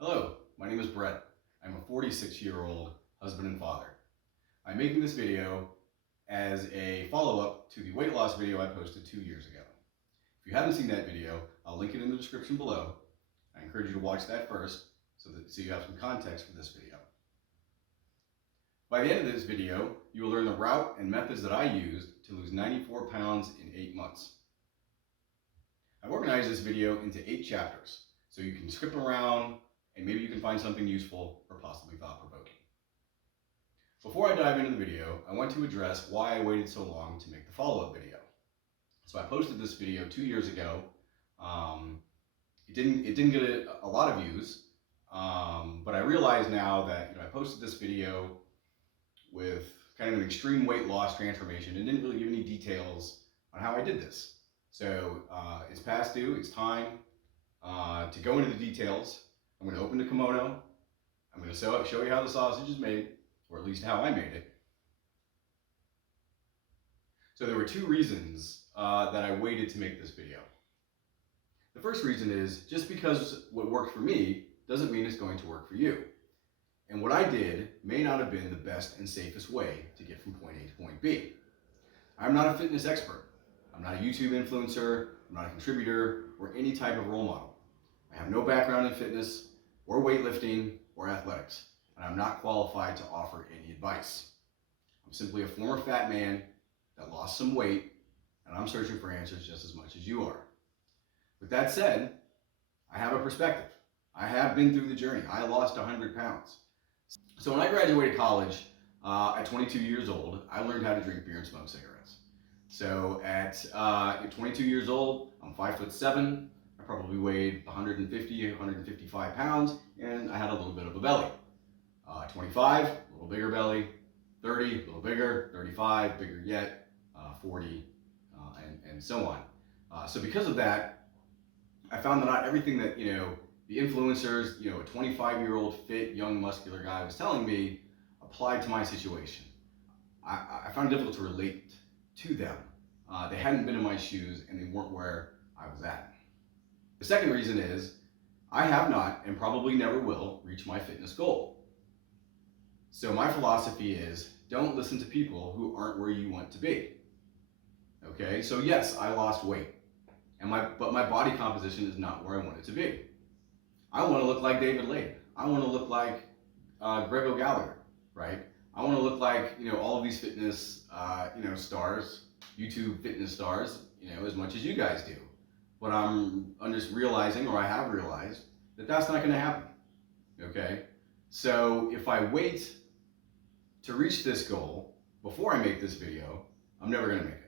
Hello, my name is Brett. I'm a 46-year-old husband and father. I'm making this video as a follow-up to the weight loss video I posted 2 years ago. If you haven't seen that video, I'll link it in the description below. I encourage you to watch that first so you have some context for this video. By the end of this video, you will learn the route and methods that I used to lose 94 pounds in 8 months. I've organized this video into 8 chapters, so you can skip around and maybe you can find something useful or possibly thought-provoking. Before I dive into the video, I want to address why I waited so long to make the follow-up video. So I posted this video 2 years ago. It didn't get a lot of views, but I realize now that I posted this video with kind of an extreme weight loss transformation and didn't really give any details on how I did this. So it's past due, it's time to go into the details. I'm going to open the kimono. I'm going to show you how the sausage is made, or at least how I made it. So there were 2 reasons that I waited to make this video. The first reason is just because what worked for me doesn't mean it's going to work for you. And what I did may not have been the best and safest way to get from point A to point B. I'm not a fitness expert. I'm not a YouTube influencer. I'm not a contributor or any type of role model. I have no background in fitness or weightlifting or athletics, and I'm not qualified to offer any advice. I'm simply a former fat man that lost some weight, and I'm searching for answers just as much as you are. With that said, I have a perspective. I have been through the journey. I lost 100 pounds. So when I graduated college at 22 years old, I learned how to drink beer and smoke cigarettes. So at 22 years old, I'm 5'7". I probably weighed 150, 155 pounds, and I had a little bit of a belly. 25, a little bigger belly. 30, a little bigger. 35, bigger yet. 40, and so on. So because of that, I found that not everything that the influencers, a 25-year-old fit young muscular guy was telling me applied to my situation. I found it difficult to relate to them. They hadn't been in my shoes and they weren't where I was at. The second reason is I have not and probably never will reach my fitness goal. So my philosophy is don't listen to people who aren't where you want to be. Okay, so yes, I lost weight, but my body composition is not where I want it to be. I want to look like David Lade. I want to look like Greg O'Gallagher, right? I want to look like all of these fitness stars, YouTube fitness stars, as much as you guys do. But I'm just realizing, or I have realized, that that's not going to happen. Okay, so if I wait to reach this goal before I make this video, I'm never going to make it.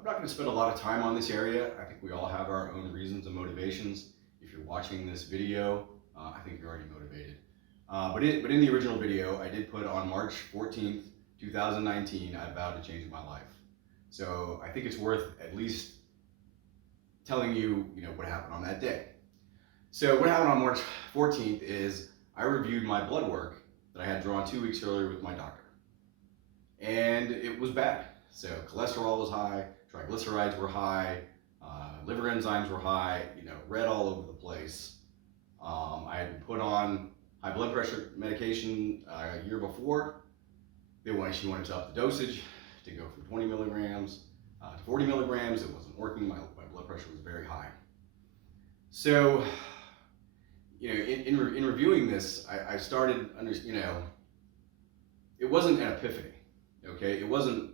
I'm not going to spend a lot of time on this area. I think we all have our own reasons and motivations. If you're watching this video, I think you're already motivated. But in the original video, I did put on March 14th, 2019, I vowed to change my life. So I think it's worth at least telling you, what happened on that day. So what happened on March 14th is I reviewed my blood work that I had drawn 2 weeks earlier with my doctor. And it was bad. So cholesterol was high, triglycerides were high, liver enzymes were high, red all over the place. I had been put on high blood pressure medication a year before. She wanted to up the dosage to go from 20 milligrams to 40 milligrams. It wasn't working. My blood pressure was very high. So, in reviewing this, I started it wasn't an epiphany. Okay, it wasn't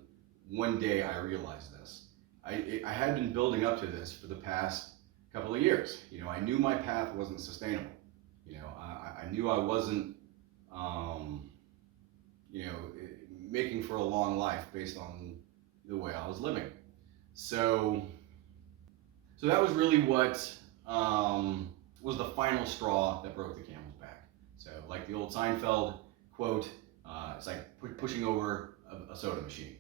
one day I realized this. I had been building up to this for the past couple of years. I knew my path wasn't sustainable. I knew I wasn't, making for a long life based on the way I was living. So that was really what was the final straw that broke the camel's back. So like the old Seinfeld quote, it's like pushing over a soda machine.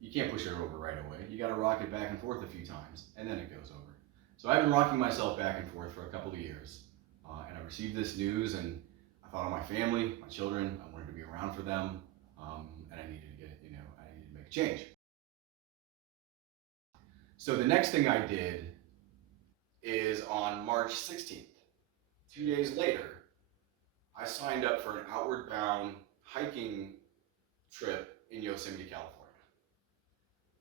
You can't push it over right away. You got to rock it back and forth a few times, and then it goes over. So I've been rocking myself back and forth for a couple of years, and I received this news, and I thought of my family, my children. I wanted to be around for them, and I needed to make a change. So the next thing I did is on March 16th. 2 days later, I signed up for an outward bound hiking trip in Yosemite, California.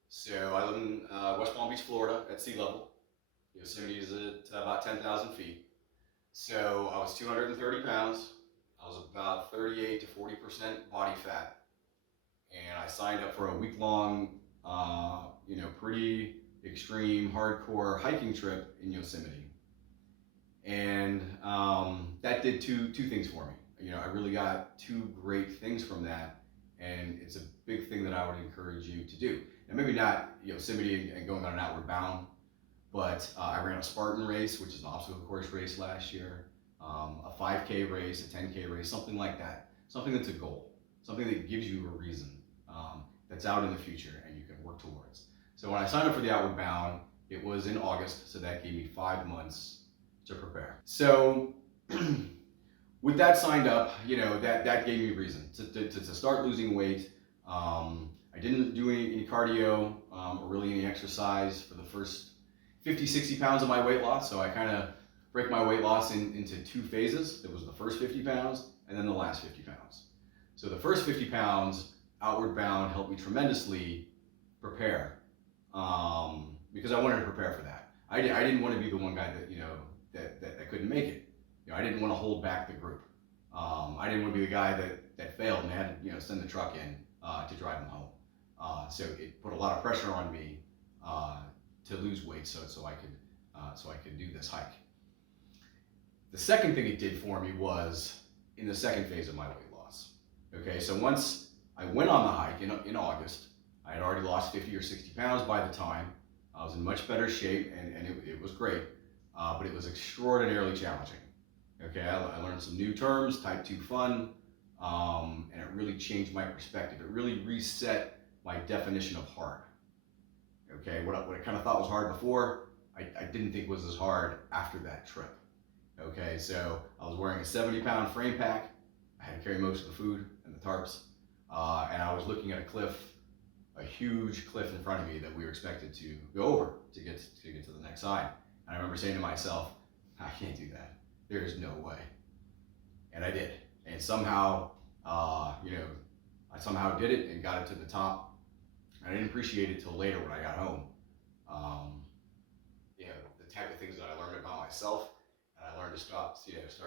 So I live in West Palm Beach, Florida, at sea level. Yosemite is at about 10,000 feet. So I was 230 pounds. I was about 38 to 40% body fat. And I signed up for a week-long, pretty extreme, hardcore hiking trip in Yosemite. And that did two things for me. I really got two great things from that, and it's a big thing that I would encourage you to do. Now, maybe not Yosemite and going on an outward bound, but I ran a Spartan race, which is an obstacle course race last year, a 5K race, a 10K race, something like that. Something that's a goal, something that gives you a reason, that's out in the future and you can work towards. So when I signed up for the Outward Bound, it was in August, so that gave me 5 months to prepare. So with that signed up, that gave me reason to start losing weight. I didn't do any cardio or really any exercise for the first 50, 60 pounds of my weight loss. So I kind of break my weight loss into 2 phases. There was the first 50 pounds and then the last 50 pounds. So the first 50 pounds, Outward Bound helped me tremendously prepare because I wanted to prepare for that. I didn't want to be the one guy that couldn't make it. I didn't want to hold back the group. I didn't want to be the guy that failed and had to send the truck in to drive them home. So it put a lot of pressure on me to lose weight so I could do this hike. The second thing it did for me was in the second phase of my weight loss. Okay, so once I went on the hike in August, I had already lost 50 or 60 pounds by the time. I was in much better shape and it was great, but it was extraordinarily challenging. Okay, I learned some new terms, type 2 fun, and it really changed my perspective. It really reset my definition of hard. Okay, what I kind of thought was hard before, I didn't think was as hard after that trip. Okay, so I was wearing a 70-pound frame pack. I had to carry most of the food and the tarps, and I was looking at a huge cliff in front of me that we were expected to go over to get to the next side. And I remember saying to myself, I can't do that. There is no way. And I did. And somehow, I somehow did it and got it to the top. And I didn't appreciate it till later when I got home. The type of things that I learned about myself, and I learned to start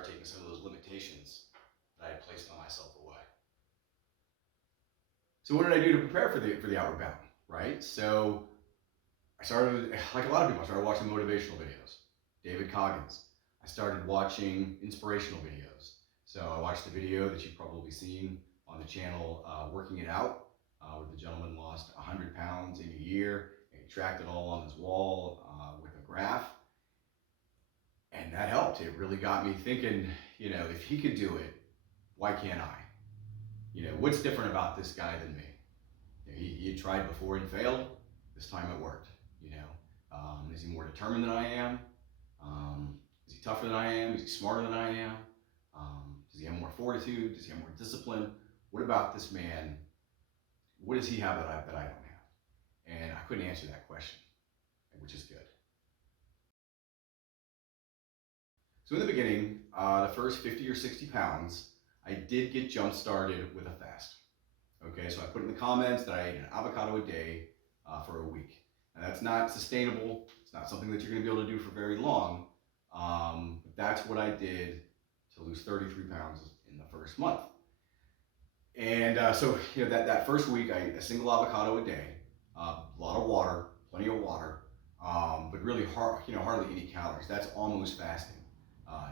taking some of those limitations that I had placed on myself away. So what did I do to prepare for the Outward Bound, right? So I started, like a lot of people, I started watching motivational videos. David Coggins. I started watching inspirational videos. So I watched a video that you've probably seen on the channel, Working It Out, where the gentleman lost 100 pounds in a year, and he tracked it all on his wall with a graph. And that helped. It really got me thinking, if he could do it, why can't I? What's different about this guy than me? He had tried before and failed. This time it worked. Is he more determined than I am? Is he tougher than I am? Is he smarter than I am? Does he have more fortitude? Does he have more discipline? What about this man? What does he have that I don't have? And I couldn't answer that question, which is good. So in the beginning, the first 50 or 60 pounds, I did get jump started with a fast. Okay, so I put in the comments that I ate an avocado a day for a week. And that's not sustainable. It's not something that you're going to be able to do for very long. But that's what I did to lose 33 pounds in the first month. And so that first week, I ate a single avocado a day, a lot of water, plenty of water, but really hardly any calories. That's almost fasting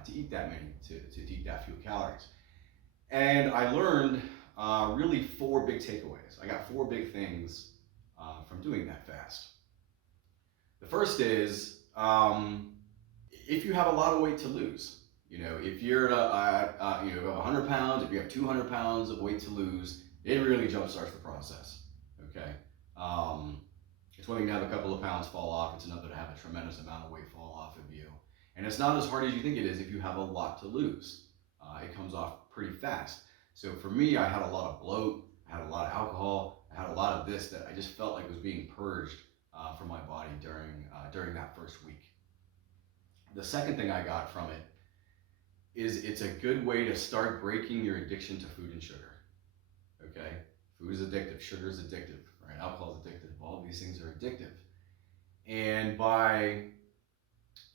to eat that many, to eat that few calories. And I learned really 4 big takeaways. I got 4 big things from doing that fast. The first is if you have a lot of weight to lose, if you're at 100 pounds, if you have 200 pounds of weight to lose, it really jumpstarts the process. Okay, it's one thing to have a couple of pounds fall off. It's another to have a tremendous amount of weight fall off of you. And it's not as hard as you think it is if you have a lot to lose. It comes off pretty fast. So for me, I had a lot of bloat, I had a lot of alcohol, I had a lot of this that I just felt like was being purged from my body during that first week. The second thing I got from it is it's a good way to start breaking your addiction to food and sugar. Okay? Food is addictive, sugar is addictive, right? Alcohol is addictive, all of these things are addictive. And by,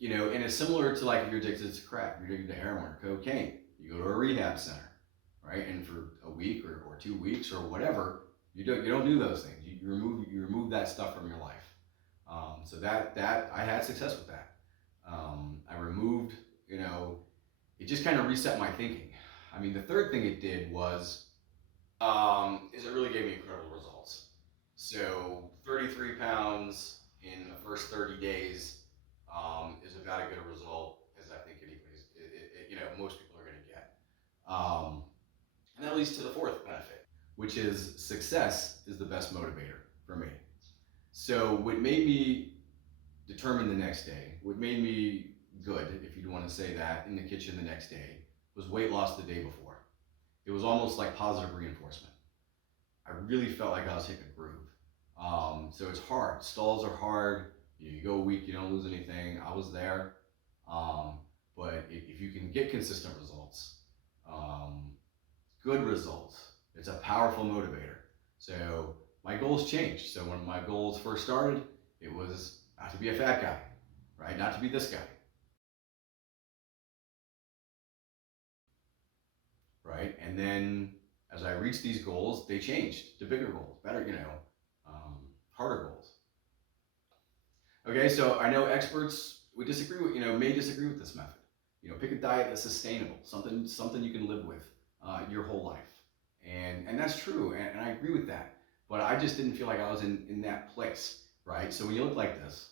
and it's similar to like if you're addicted to crack, you're addicted to heroin or cocaine, you go to a rehab center, right? And for a week or 2 weeks or whatever, you don't do those things. You remove that stuff from your life. So that I had success with that. I removed, it just kind of reset my thinking. I mean, the third thing it did was is it really gave me incredible results. So 33 pounds in the first 30 days is about as good a result as I think most people are going to get. And that leads to the fourth benefit, which is success is the best motivator for me. So what made me determine the next day, what made me good, if you'd want to say that, in the kitchen the next day, was weight loss the day before. It was almost like positive reinforcement. I really felt like I was hitting a groove. So it's hard. Stalls are hard. You go a week, you don't lose anything. I was there. But if you can get consistent results, good results, it's a powerful motivator. So my goals changed. So when my goals first started, it was not to be a fat guy, right? Not to be this guy, right? And then as I reached these goals, they changed to bigger goals, better, harder goals. Okay, so I know experts would disagree with, may disagree with this method. Pick a diet that's sustainable, something you can live with your whole life, and that's true, and I agree with that. But I just didn't feel like I was in that place, right? So when you look like this,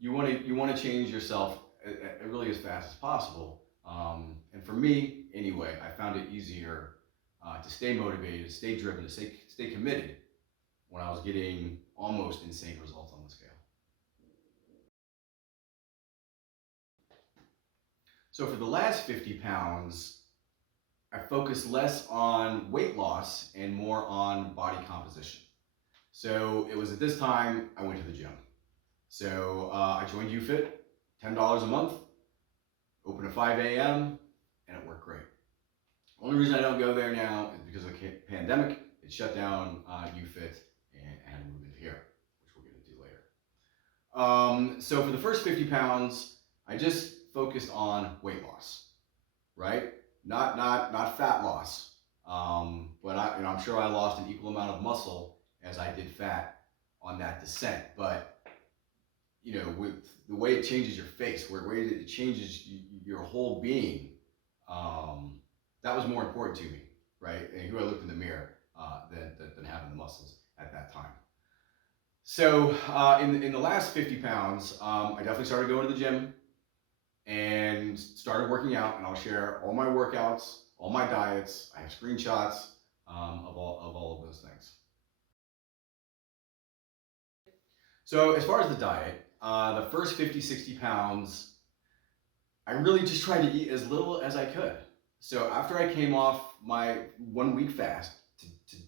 you want to change yourself really as fast as possible. And for me, anyway, I found it easier to stay motivated, to stay driven, to stay committed when I was getting almost insane results on the scale. So for the last 50 pounds, I focused less on weight loss and more on body composition. So it was at this time I went to the gym. So I joined UFit, $10 a month, open at 5 a.m., and it worked great. Only reason I don't go there now is because of the pandemic. It shut down UFit and had to move into here, which we'll get into later. So for the first 50 pounds, I just focused on weight loss, right? Not fat loss, but I'm sure I lost an equal amount of muscle as I did fat on that descent. But with the way it changes your face, where it changes your whole being, that was more important to me, right? And who I looked in the mirror than having the muscles at that time. So in the last 50 pounds, I definitely started going to the gym and started working out, and I'll share all my workouts, all my diets. I have screenshots of all of those things. So as far as the diet, the first 50, 60 pounds, I really just tried to eat as little as I could. So after I came off my 1 week fast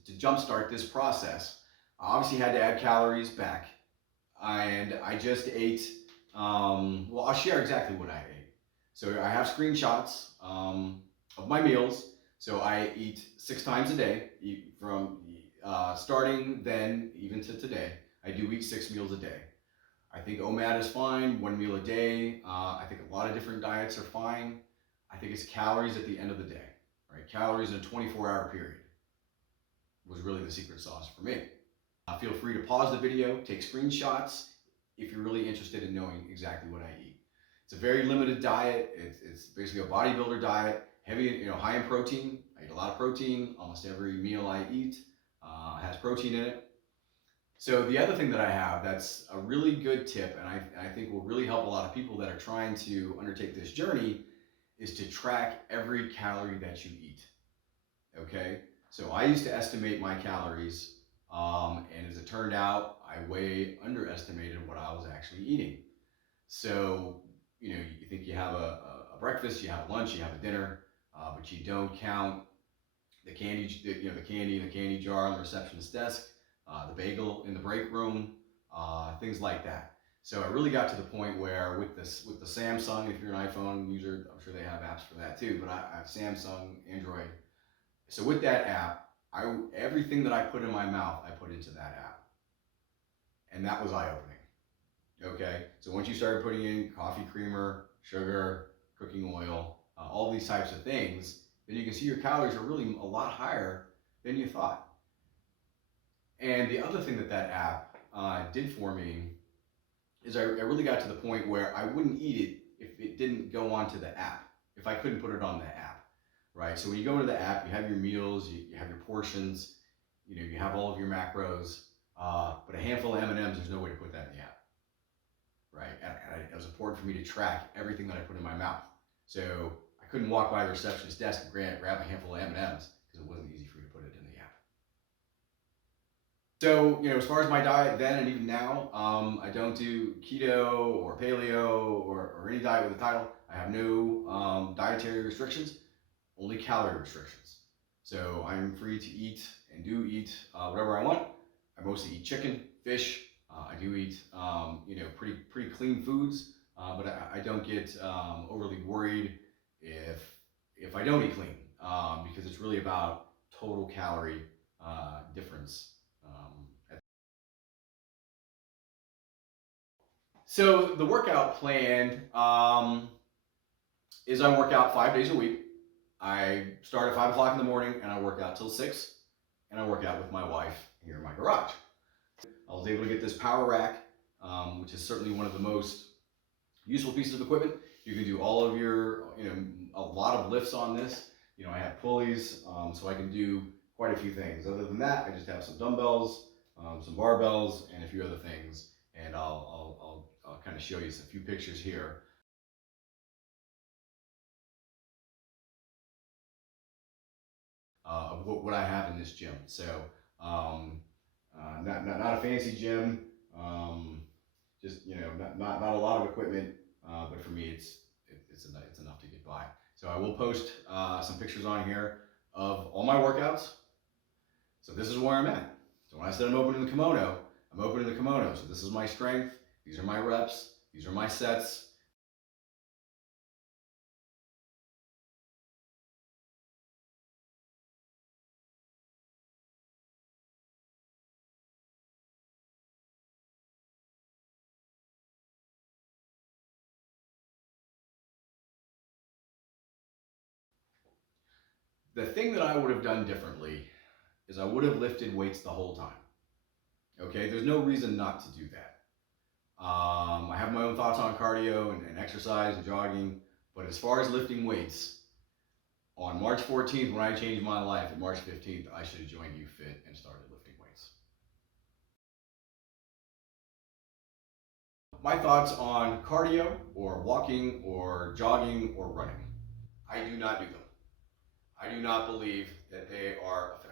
to jumpstart this process, I obviously had to add calories back. And I just ate, I'll share exactly what I ate. So I have screenshots of my meals. So I eat 6 times a day, from starting then even to today. I do eat 6 meals a day. I think OMAD is fine, 1 meal a day. I think a lot of different diets are fine. I think it's calories at the end of the day, right? Calories in a 24-hour period was really the secret sauce for me. Feel free to pause the video, take screenshots if you're really interested in knowing exactly what I eat. It's a very limited diet. It's basically a bodybuilder diet, heavy, high in protein. I eat a lot of protein. Almost every meal I eat has protein in it. So the other thing that I have that's a really good tip, and I think will really help a lot of people that are trying to undertake this journey, is to track every calorie that you eat. Okay? So I used to estimate my calories, and as it turned out, I way underestimated what I was actually eating. So, you think you have a breakfast, you have lunch, you have a dinner, but you don't count the candy, the candy jar on the receptionist's desk, the bagel in the break room, things like that. So I really got to the point where with the Samsung, if you're an iPhone user, I'm sure they have apps for that too. But I have Samsung, Android. So with that app, everything that I put in my mouth, I put into that app, and that was eye opening. Okay, so once you started putting in coffee creamer, sugar, cooking oil, all these types of things, then you can see your calories are really a lot higher than you thought. And the other thing that that app did for me is I really got to the point where I wouldn't eat it if it didn't go onto the app, if I couldn't put it on the app, right? So when you go into the app, you have your meals, you have your portions, you have all of your macros, but a handful of M&Ms, there's no way to put that in the app, right? And it was important for me to track everything that I put in my mouth. So I couldn't walk by the receptionist's desk and grab a handful of M&Ms because it wasn't easy for me to put it in the app. So, as far as my diet then and even now, I don't do keto or paleo or any diet with a title. I have no dietary restrictions, only calorie restrictions. So I'm free to eat and do eat whatever I want. I mostly eat chicken, fish. I do eat, pretty clean foods, but I don't get overly worried if I don't eat clean, because it's really about total calorie difference. So the workout plan is I work out 5 days a week. I start at 5 o'clock in the morning and I work out till 6, and I work out with my wife here in my garage. I was able to get this power rack, which is certainly one of the most useful pieces of equipment. You can do all of your, a lot of lifts on this. I have pulleys, so I can do quite a few things. Other than that, I just have some dumbbells, some barbells, and a few other things. And I'll kind of show you a few pictures here of what I have in this gym. So not a fancy gym, just not a lot of equipment, but for me it's enough to get by. So I will post some pictures on here of all my workouts. So this is where I'm at. So when I said I'm opening the kimono, I'm opening the kimono. So this is my strength. These are my reps. These are my sets. The thing that I would have done differently is I would have lifted weights the whole time. Okay, there's no reason not to do that. I have my own thoughts on cardio and exercise and jogging, but as far as lifting weights, on March 14th, when I changed my life, at March 15th, I should have joined YouFit and started lifting weights. My thoughts on cardio or walking or jogging or running. I do not do them. I do not believe that they are effective.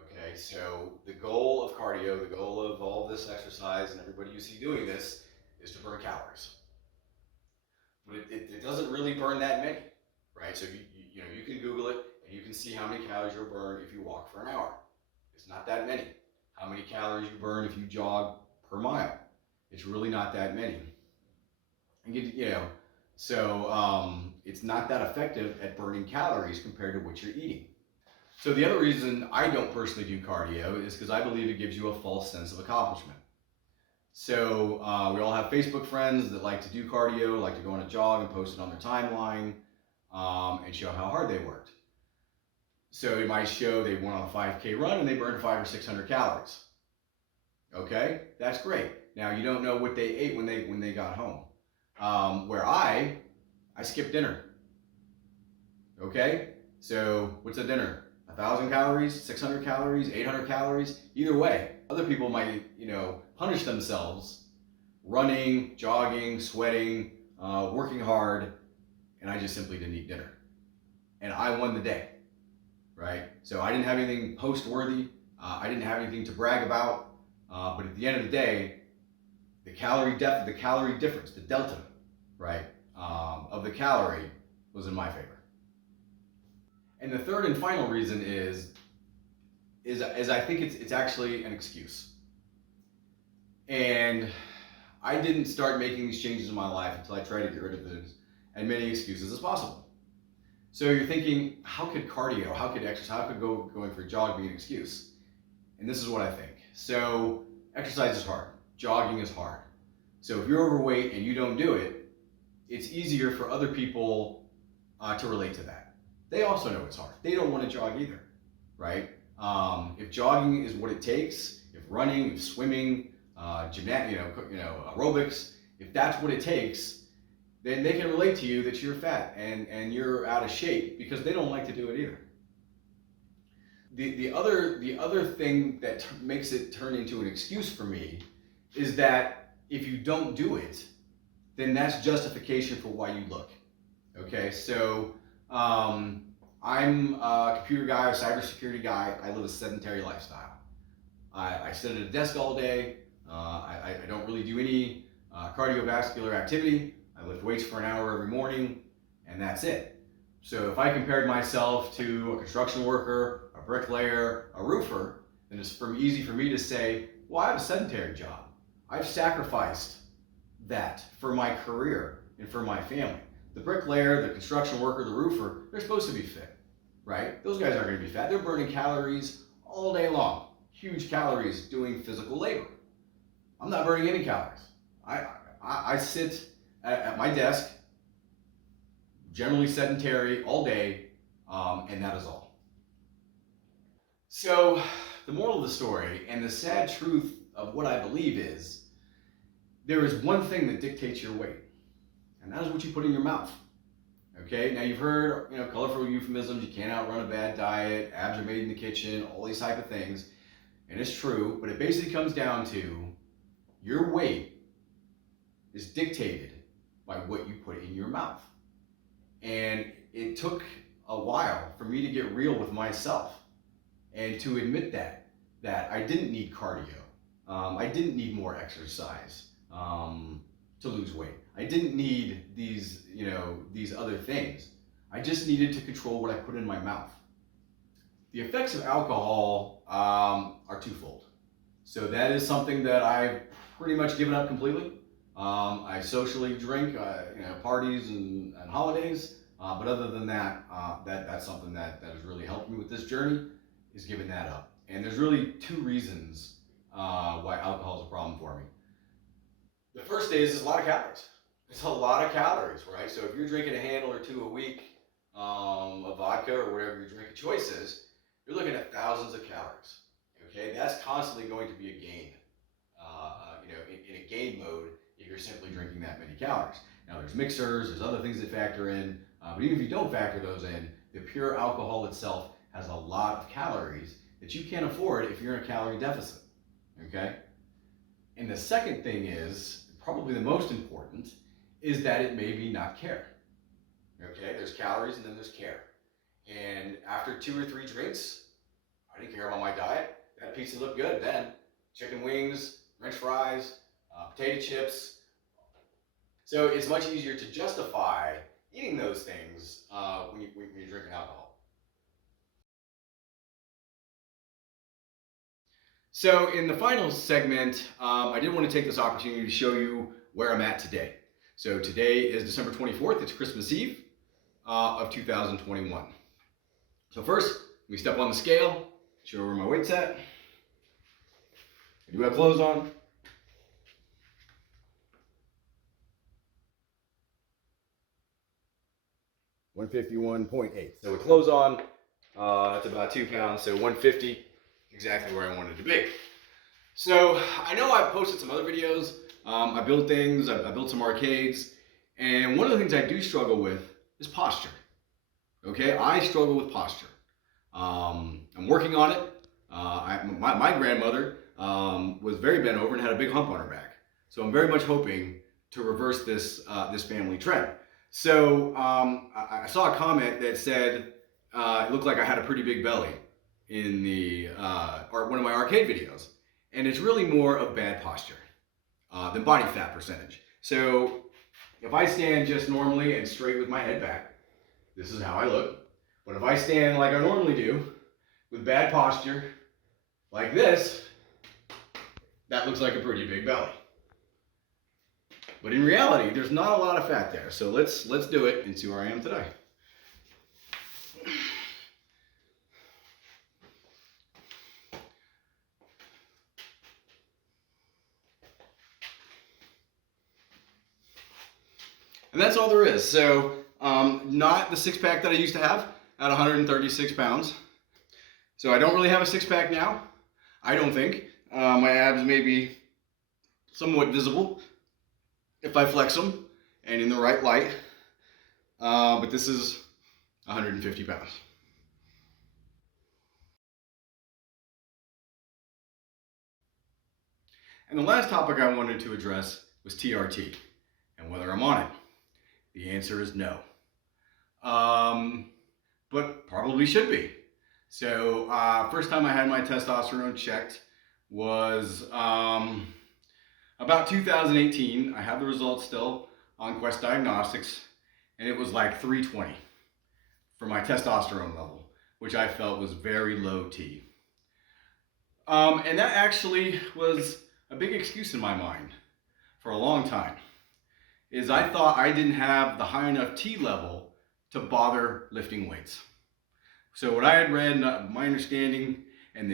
Okay, so the goal of cardio, the goal of all this exercise and everybody you see doing this is to burn calories. But it doesn't really burn that many, right? So you can Google it and you can see how many calories you'll burn if you walk for an hour. It's not that many. How many calories you burn if you jog per mile? It's really not that many. And so it's not that effective at burning calories compared to what you're eating. So the other reason I don't personally do cardio is because I believe it gives you a false sense of accomplishment. So we all have Facebook friends that like to do cardio, like to go on a jog and post it on their timeline, and show how hard they worked. So it might show they went on a 5K run and they burned 500 or 600 calories. Okay, that's great. Now you don't know what they ate when they got home. Where I skipped dinner. Okay, so what's a dinner? 1,000 calories, 600 calories, 800 calories. Either way, other people might punish themselves running, jogging, sweating, working hard, and I just simply didn't eat dinner. And I won the day, right? So I didn't have anything post-worthy. I didn't have anything to brag about. But at the end of the day, the calorie difference, the delta, right, of the calorie was in my favor. And the third and final reason is I think it's actually an excuse. And I didn't start making these changes in my life until I tried to get rid of as many excuses as possible. So you're thinking, how could cardio, how could exercise, how could going for a jog be an excuse? And this is what I think. So exercise is hard, jogging is hard. So if you're overweight and you don't do it, it's easier for other people to relate to that. They also know it's hard. They don't want to jog either, right? If jogging is what it takes, if running, if swimming, aerobics, if that's what it takes, then they can relate to you that you're fat and you're out of shape because they don't like to do it either. The other thing that makes it turn into an excuse for me is that if you don't do it, then that's justification for why you look. Okay, so I'm a computer guy, a cybersecurity guy. I live a sedentary lifestyle. I sit at a desk all day. I don't really do any cardiovascular activity. I lift weights for an hour every morning, and that's it. So if I compared myself to a construction worker, a bricklayer, a roofer, then it's easy for me to say, well, I have a sedentary job. I've sacrificed that for my career and for my family. The bricklayer, the construction worker, the roofer, they're supposed to be fit, right? Those guys aren't going to be fat. They're burning calories all day long. Huge calories doing physical labor. I'm not burning any calories. I sit at my desk, generally sedentary all day, and that is all. So the moral of the story and the sad truth of what I believe is there is one thing that dictates your weight, and that is what you put in your mouth. Okay, now you've heard, colorful euphemisms, you can't outrun a bad diet, abs are made in the kitchen, all these type of things, and it's true, but it basically comes down to your weight is dictated by what you put in your mouth. And it took a while for me to get real with myself and to admit that I didn't need cardio. I didn't need more exercise to lose weight. I didn't need these other things. I just needed to control what I put in my mouth. The effects of alcohol are twofold. So that is something that I've pretty much given up completely. I socially drink, parties and holidays, but other than that, that's something that has really helped me with this journey, is giving that up. And there's really two reasons why alcohol is a problem for me. The first is a lot of calories. It's a lot of calories, right? So if you're drinking a handle or two a week of vodka or whatever your drink of choice is, you're looking at thousands of calories. Okay, that's constantly going to be a gain. In a gain mode, if you're simply drinking that many calories. Now there's mixers, there's other things that factor in, but even if you don't factor those in, the pure alcohol itself has a lot of calories that you can't afford if you're in a calorie deficit. Okay, and the second thing is, probably the most important, is that it made me not care. Okay, there's calories and then there's care. And after 2 or 3 drinks, I didn't care about my diet. That pizza looked good then. Chicken wings, French fries, potato chips. So it's much easier to justify eating those things when you're drinking alcohol. So in the final segment, I did want to take this opportunity to show you where I'm at today. So today is December 24th. It's Christmas Eve of 2021. So first, we step on the scale, show where my weight's at. I do have clothes on. $151.8. So with clothes on, that's about 2 pounds. So 150, exactly where I wanted to be. So I know I've posted some other videos. I built things. I built some arcades, and one of the things I do struggle with is posture. Okay, I struggle with posture. I'm working on it. My grandmother was very bent over and had a big hump on her back. So I'm very much hoping to reverse this family trend. So I saw a comment that said it looked like I had a pretty big belly in one of my arcade videos, and it's really more of bad posture than body fat percentage. So if I stand just normally and straight with my head back, this is how I look. But if I stand like I normally do, with bad posture, like this, that looks like a pretty big belly. But in reality, there's not a lot of fat there. So let's do it and see where I am today. And that's all there is. So not the six pack that I used to have at 136 pounds. So I don't really have a six pack now. I don't think. My abs may be somewhat visible if I flex them and in the right light. But this is 150 pounds. And the last topic I wanted to address was TRT and whether I'm on it. The answer is no. But probably should be. So first time I had my testosterone checked was about 2018. I have the results still on Quest Diagnostics, and it was like 320 for my testosterone level, which I felt was very low T. And that actually was a big excuse in my mind for a long time, is I thought I didn't have the high enough T level to bother lifting weights. So what I had read, my understanding, and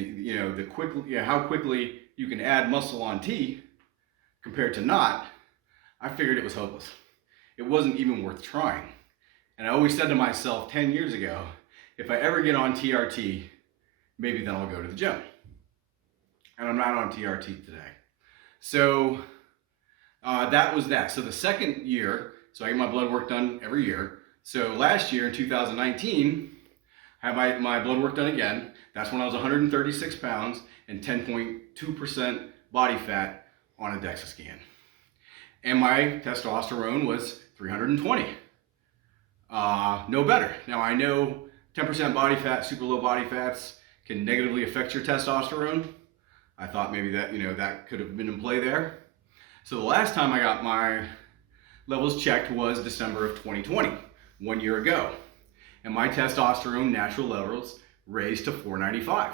how quickly you can add muscle on T compared to not, I figured it was hopeless. It wasn't even worth trying. And I always said to myself 10 years ago, if I ever get on TRT, maybe then I'll go to the gym. And I'm not on TRT today. So that was that. So the second year, so I get my blood work done every year. So last year in 2019, I had my blood work done again. That's when I was 136 pounds and 10.2% body fat on a DEXA scan. And my testosterone was 320. No better. Now I know 10% body fat, super low body fats can negatively affect your testosterone. I thought maybe that, that could have been in play there. So the last time I got my levels checked was December of 2020, 1 year ago. And my testosterone natural levels raised to 495.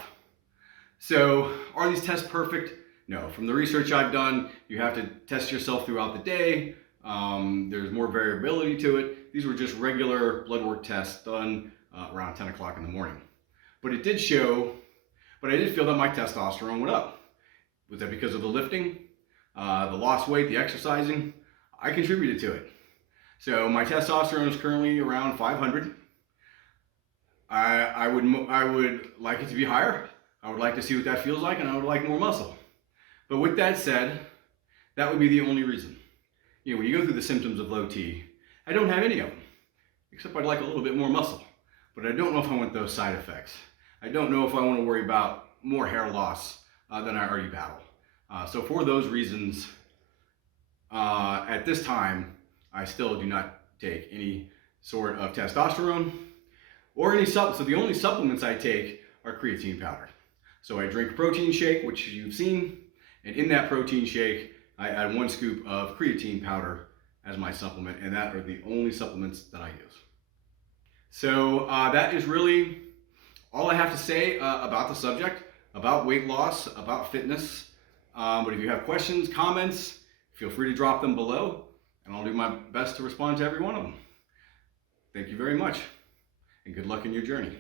So are these tests perfect? No. From the research I've done, you have to test yourself throughout the day. There's more variability to it. These were just regular blood work tests done around 10 o'clock in the morning. But it did show, but I did feel that my testosterone went up. Was that because of the lifting, the lost weight, the exercising? I contributed to it. So my testosterone is currently around 500. I would like it to be higher. I would like to see what that feels like, and I would like more muscle. But with that said, that would be the only reason. When you go through the symptoms of low T, I don't have any of them, except I'd like a little bit more muscle. But I don't know if I want those side effects. I don't know if I want to worry about more hair loss than I already battle. So for those reasons, at this time, I still do not take any sort of testosterone or any supplements. So the only supplements I take are creatine powder. So I drink a protein shake, which you've seen, and in that protein shake, I add 1 scoop of creatine powder as my supplement, and that are the only supplements that I use. So that is really all I have to say about the subject, about weight loss, about fitness. But if you have questions, comments, feel free to drop them below, and I'll do my best to respond to every one of them. Thank you very much, and good luck in your journey.